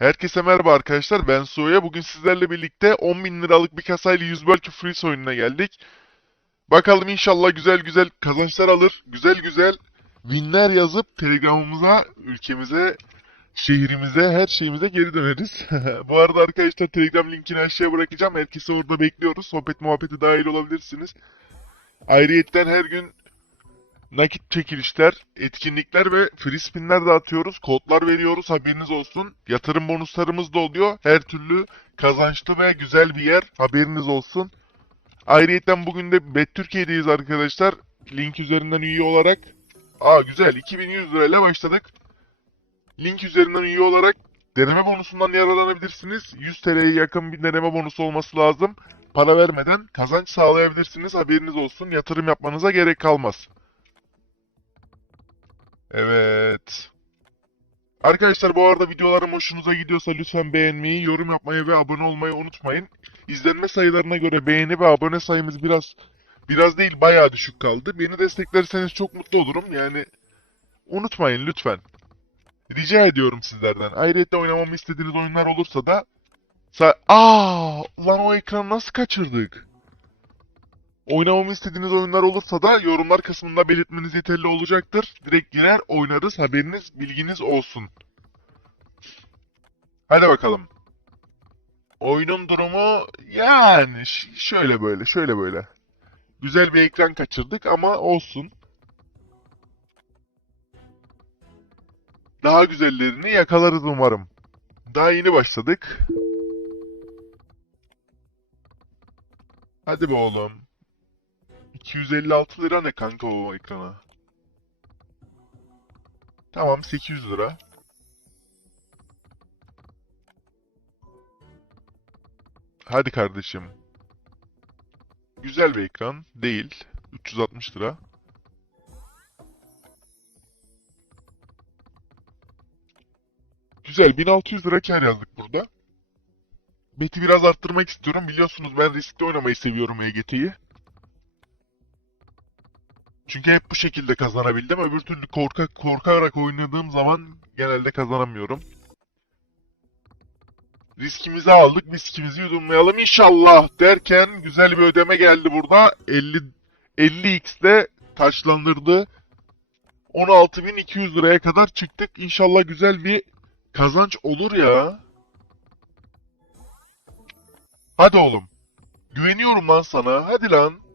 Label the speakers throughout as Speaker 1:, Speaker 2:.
Speaker 1: Herkese merhaba arkadaşlar ben Suya. Bugün sizlerle birlikte 10.000 liralık bir kasayla 100 bölçü freeze oyununa geldik. Bakalım inşallah güzel güzel kazançlar alır. Güzel güzel winler yazıp telegramımıza, ülkemize, şehrimize, her şeyimize geri döneriz. Bu arada arkadaşlar telegram linkini aşağıya bırakacağım. Herkesi orada bekliyoruz. Sohbet muhabbeti dahil olabilirsiniz. Ayrıyetten her gün nakit çekilişler, etkinlikler ve free spinler dağıtıyoruz. Kodlar veriyoruz haberiniz olsun. Yatırım bonuslarımız da oluyor. Her türlü kazançlı ve güzel bir yer haberiniz olsun. Ayrıyetten bugün de Bet Türkiye'deyiz arkadaşlar. Link üzerinden üye olarak. Aa güzel 2100 lirayla başladık. Link üzerinden üye olarak deneme bonusundan yararlanabilirsiniz. 100 TL'ye yakın bir deneme bonusu olması lazım. Para vermeden kazanç sağlayabilirsiniz. Haberiniz olsun. Yatırım yapmanıza gerek kalmaz. Evet. Arkadaşlar bu arada videolarım hoşunuza gidiyorsa lütfen beğenmeyi, yorum yapmayı ve abone olmayı unutmayın. İzlenme sayılarına göre beğeni ve abone sayımız biraz biraz değil bayağı düşük kaldı. Beni desteklerseniz çok mutlu olurum. Yani unutmayın lütfen. Rica ediyorum sizlerden. Ayrıca oynamamı istediğiniz oyunlar olursa da Sa Aa, lan o ekranı nasıl kaçırdık? Oynamamı istediğiniz oyunlar olursa da yorumlar kısmında belirtmeniz yeterli olacaktır. Direkt girer oynarız haberiniz bilginiz olsun. Hadi bakalım. Oyunun durumu yani şöyle böyle şöyle böyle. Güzel bir ekran kaçırdık ama olsun. Daha güzellerini yakalarız umarım. Daha yeni başladık. Hadi be oğlum. 256 lira ne kanka o ekrana? Tamam 800 lira. Hadi kardeşim. Güzel bir ekran. Değil. 360 lira. Güzel. 1600 lira kar yazdık burada. Beti biraz arttırmak istiyorum. Biliyorsunuz ben riskli oynamayı seviyorum EGT'yi. Çünkü hep bu şekilde kazanabildim. Öbür türlü korkak korkarak oynadığım zaman genelde kazanamıyorum. Riskimizi aldık, riskimizi yudumlayalım inşallah derken güzel bir ödeme geldi burada. 50 50x'de taşlandırdı. 16.200 liraya kadar çıktık. İnşallah güzel bir kazanç olur ya. Hadi oğlum. Güveniyorum lan sana. Hadi lan.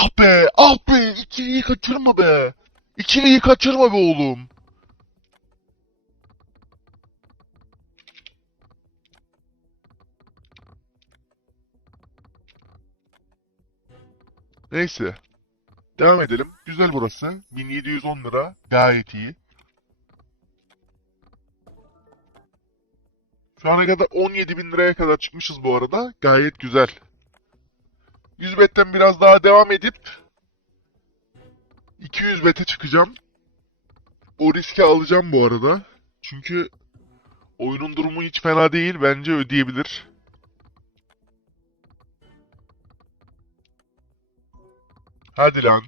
Speaker 1: Ah be, ah be, ikiliyi kaçırma be. İkiliyi kaçırma be oğlum. Neyse. Devam edelim. Güzel burası. 1710 lira. Gayet iyi. Şu ana kadar 17.000 liraya kadar çıkmışız bu arada. Gayet güzel. 100 betten biraz daha devam edip 200 bete çıkacağım. O riski alacağım bu arada. Çünkü oyunun durumu hiç fena değil. Bence ödeyebilir. Hadi lan.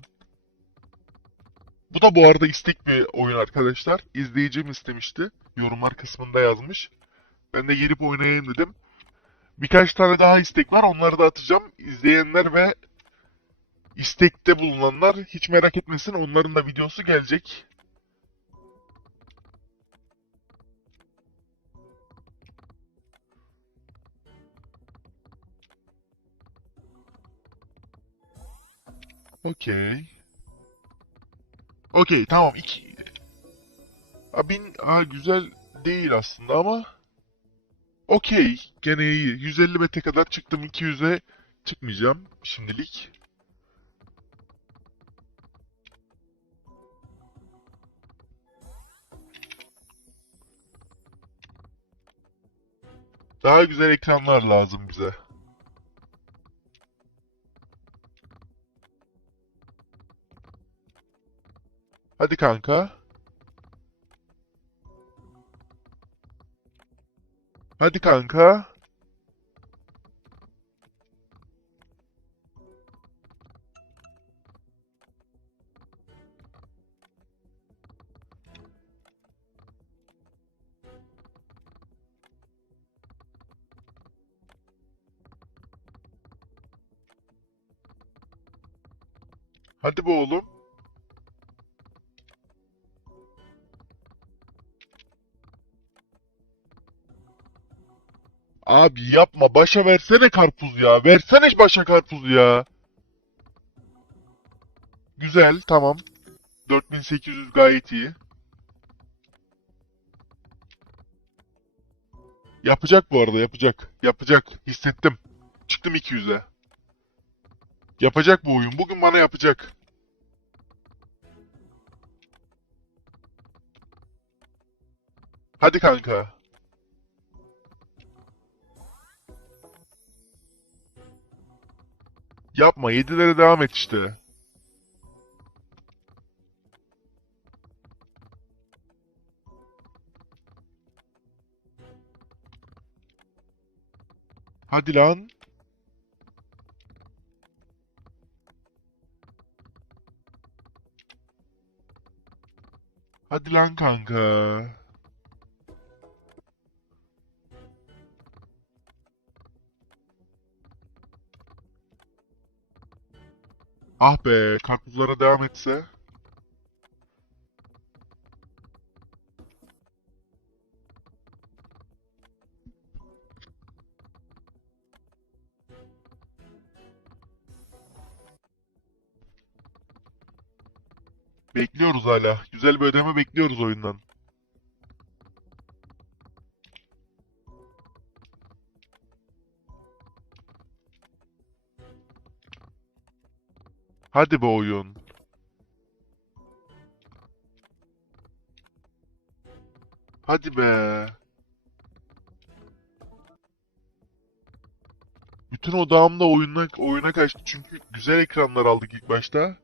Speaker 1: Bu da bu arada istek bir oyun arkadaşlar. İzleyicim istemişti. Yorumlar kısmında yazmış. Ben de gelip oynayayım dedim. Birkaç tane daha istek var. Onları da atacağım. İzleyenler ve istekte bulunanlar hiç merak etmesin. Onların da videosu gelecek. Okey. Okey tamam. İki... Ha, bin... Ha, güzel değil aslında ama... Okey. Gene iyi. 150 bete kadar çıktım. 200'e çıkmayacağım şimdilik. Daha güzel ekranlar lazım bize. Hadi kanka. Hadi kanka. Hadi be oğlum. Abi yapma başa versene karpuz ya. Versene başa karpuz ya. Güzel tamam. 4800 gayet iyi. Yapacak bu arada yapacak. Yapacak. Hissettim. Çıktım 200'e. Yapacak bu oyun. Bugün bana yapacak. Hadi kanka. Yapma. 7'lere devam et işte. Hadi lan. Hadi lan kanka. Ah be, karpuzlara devam etse. Bekliyoruz hala. Güzel bir ödeme bekliyoruz oyundan. Hadi be oyun. Hadi be. Bütün odağım da oyuna, oyuna kaçtı çünkü güzel ekranlar aldık ilk başta.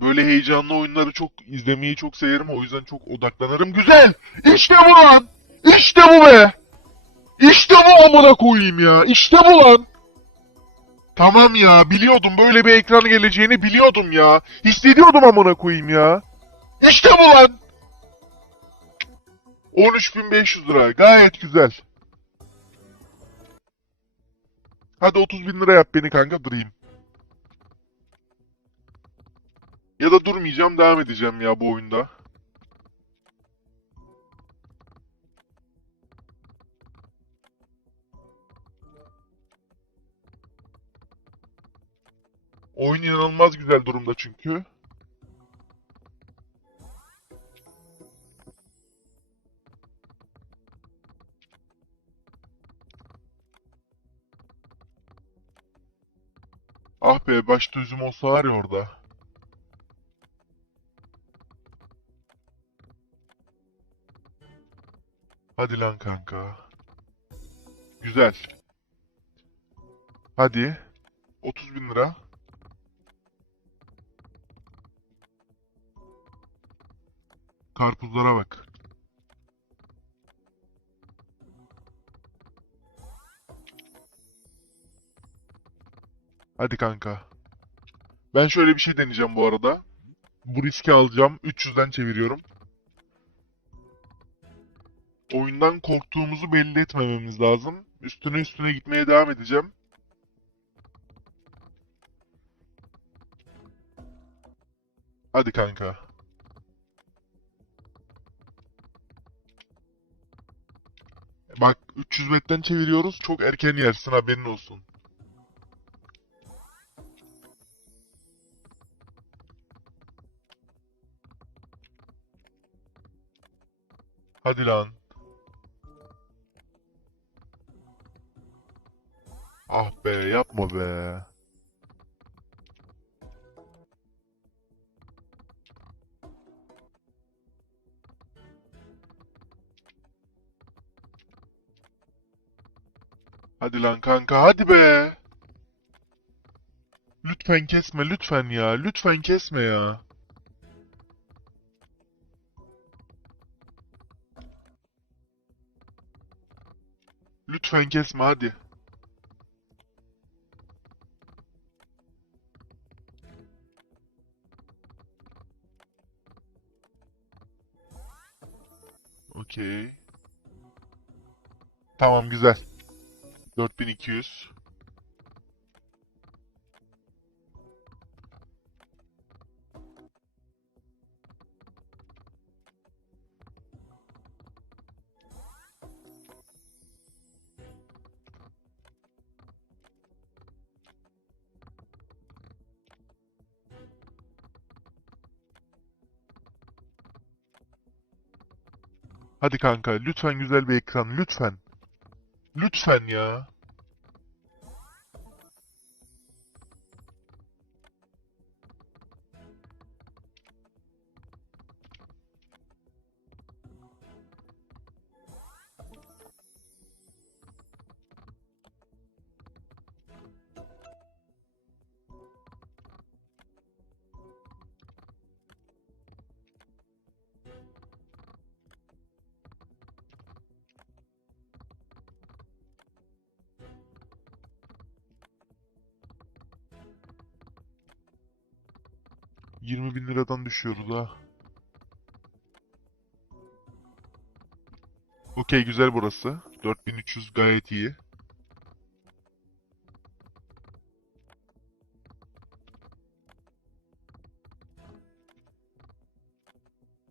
Speaker 1: Böyle heyecanlı oyunları çok izlemeyi çok severim. O yüzden çok odaklanırım. Güzel! İşte bu lan! İşte bu be! İşte bu amına koyayım ya! İşte bu lan! Tamam ya, biliyordum böyle bir ekran geleceğini biliyordum ya. Hissediyordum amına koyayım ya. İşte bu lan! 13.500 lira, gayet güzel. Hadi 30 bin lira yap beni kanka durayım. Ya da durmayacağım devam edeceğim ya bu oyunda. Güzel durumda çünkü. Ah be başta üzüm olsa var ya orada. Hadi lan kanka. Güzel. Hadi. 30 bin lira. Karpuzlara bak. Hadi kanka. Ben şöyle bir şey deneyeceğim bu arada. Bu riski alacağım. 300'den çeviriyorum. Oyundan korktuğumuzu belli etmememiz lazım. Üstüne üstüne gitmeye devam edeceğim. Hadi kanka. Bak 300 metten çeviriyoruz. Çok erken yersin haberin olsun. Hadi lan. Ah be yapma be. Hadi lan kanka hadi be. Lütfen kesme lütfen ya. Lütfen kesme ya. Lütfen kesme hadi. Okey. Tamam güzel. 4200. Hadi kanka lütfen güzel bir ekran lütfen. Lütfen ya. Yirmi bin liradan düşüyoruz ha. Okey güzel burası. 4300 gayet iyi.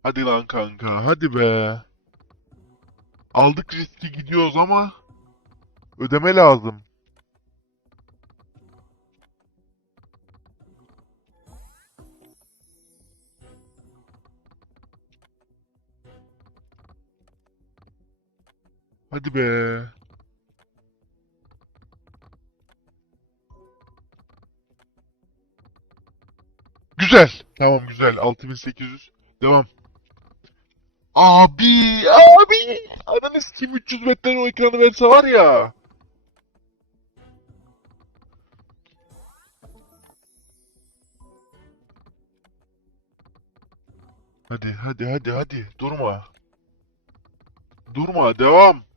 Speaker 1: Hadi lan kanka, hadi be. Aldık riski gidiyoruz ama ödeme lazım. Hadi be. Güzel. Tamam güzel. 6800. Devam. Abi, abi. Ananı sikeyim 300 metreden o ekranı verse var ya. Hadi, hadi, hadi, hadi. Durma. Durma, devam.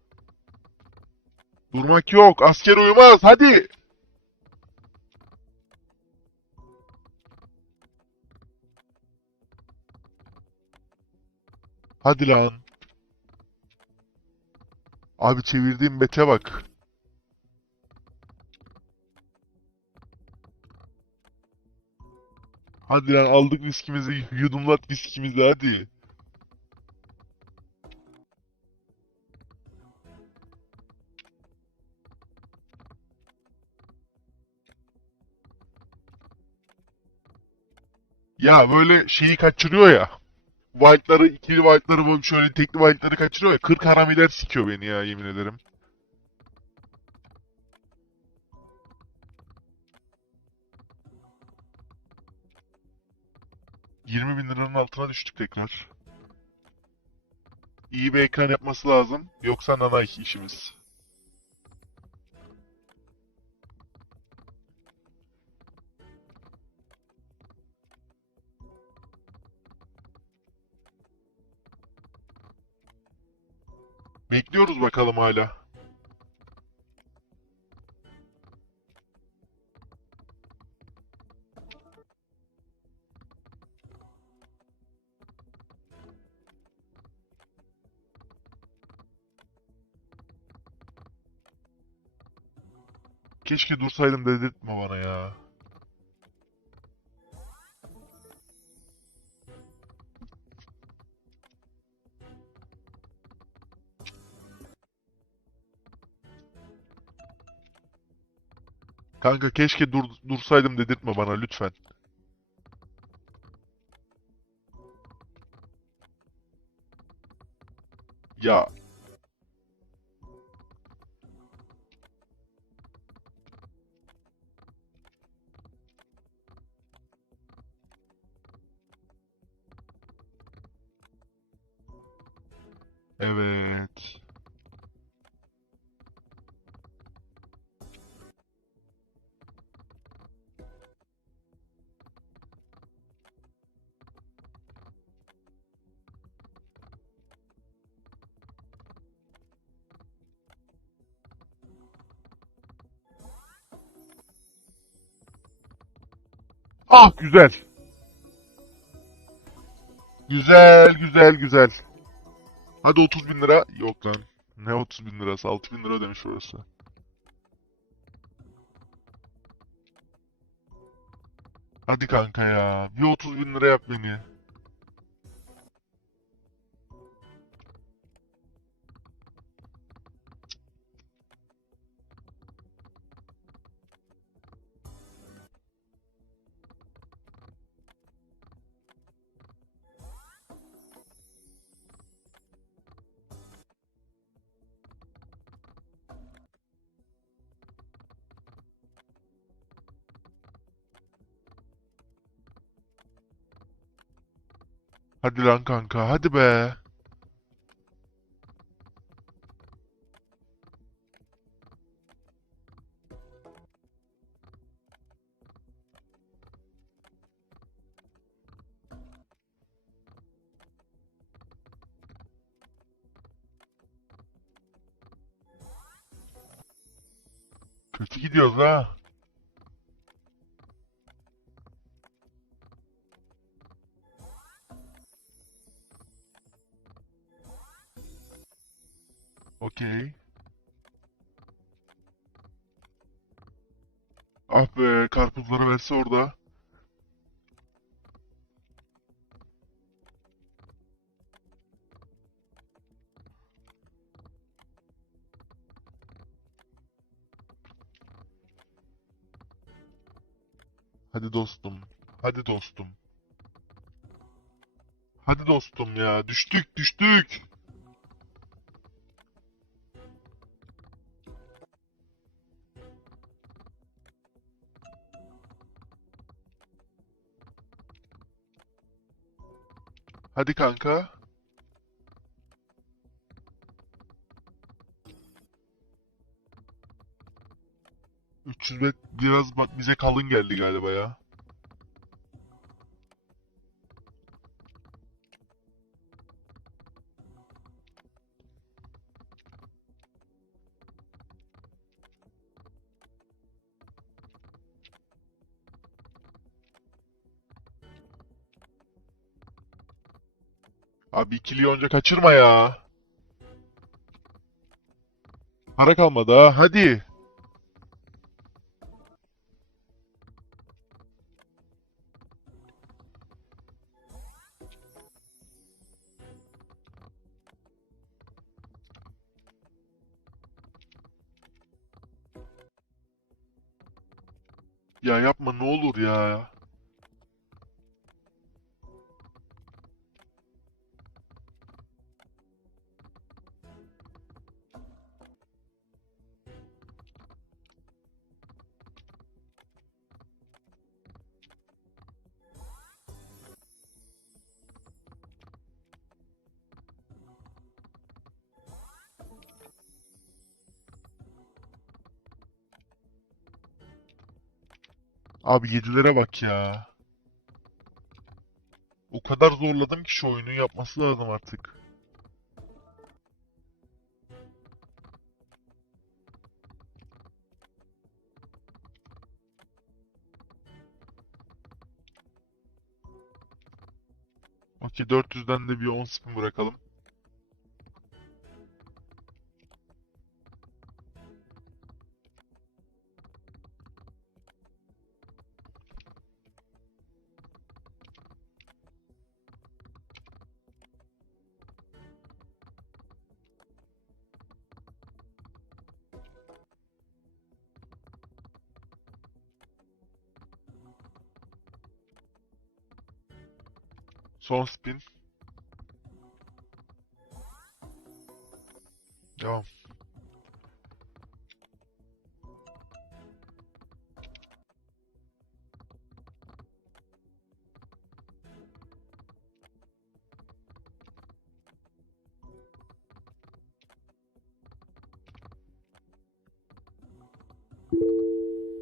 Speaker 1: Durmak yok. Asker uyumaz. Hadi. Hadi lan. Abi çevirdiğim bete bak. Hadi lan aldık viskimizi, yudumlat viskimizi hadi. Ya böyle şeyi kaçırıyor ya. White'ları, ikili white'ları böyle şöyle tekli white'ları kaçırıyor ya. 40 haramiler sikiyor beni ya yemin ederim. Yirmi bin liranın altına düştük tekrar. İyi bir ekran yapması lazım. Yoksa nanay işimiz. Bekliyoruz bakalım hala. Keşke dursaydım dedirtme bana Kanka keşke dur, dursaydım dedirtme bana lütfen. Ya Ah güzel. Güzel güzel güzel. Hadi 30 bin lira. Yok lan. Ne 30 bin lirası? 6 bin lira demiş orası. Hadi kanka ya. Bir 30 bin lira yap beni. Hadi lan kanka, hadi be. Kötü gidiyoruz ha. Be, karpuzları verse orada. Hadi dostum. Hadi dostum. Hadi dostum ya. Düştük, düştük. Hadi kanka. ...300 bet biraz bak bize kalın geldi galiba ya. Abi ikili önce kaçırma ya. Para kalmadı ha. Hadi. Abi yedilere bak ya. O kadar zorladım ki şu oyunu yapması lazım artık. Okey 400'den de bir 10 spin bırakalım. Son spin. Devam.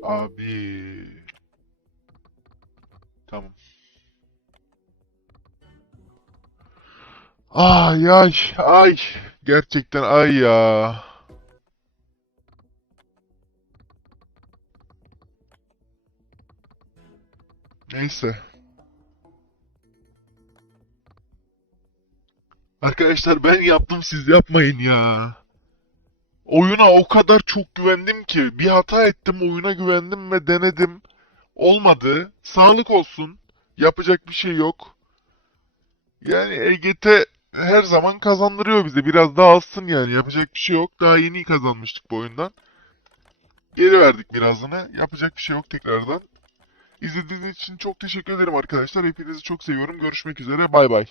Speaker 1: Abi. Ay ay ay. Gerçekten ay ya. Neyse. Arkadaşlar ben yaptım siz yapmayın ya. Oyuna o kadar çok güvendim ki bir hata ettim oyuna güvendim ve denedim. Olmadı. Sağlık olsun. Yapacak bir şey yok. Yani EGT her zaman kazandırıyor bize. Biraz daha alsın yani. Yapacak bir şey yok. Daha yeni kazanmıştık bu oyundan. Geri verdik birazını. Yapacak bir şey yok tekrardan. İzlediğiniz için çok teşekkür ederim arkadaşlar. Hepinizi çok seviyorum. Görüşmek üzere. Bay bay.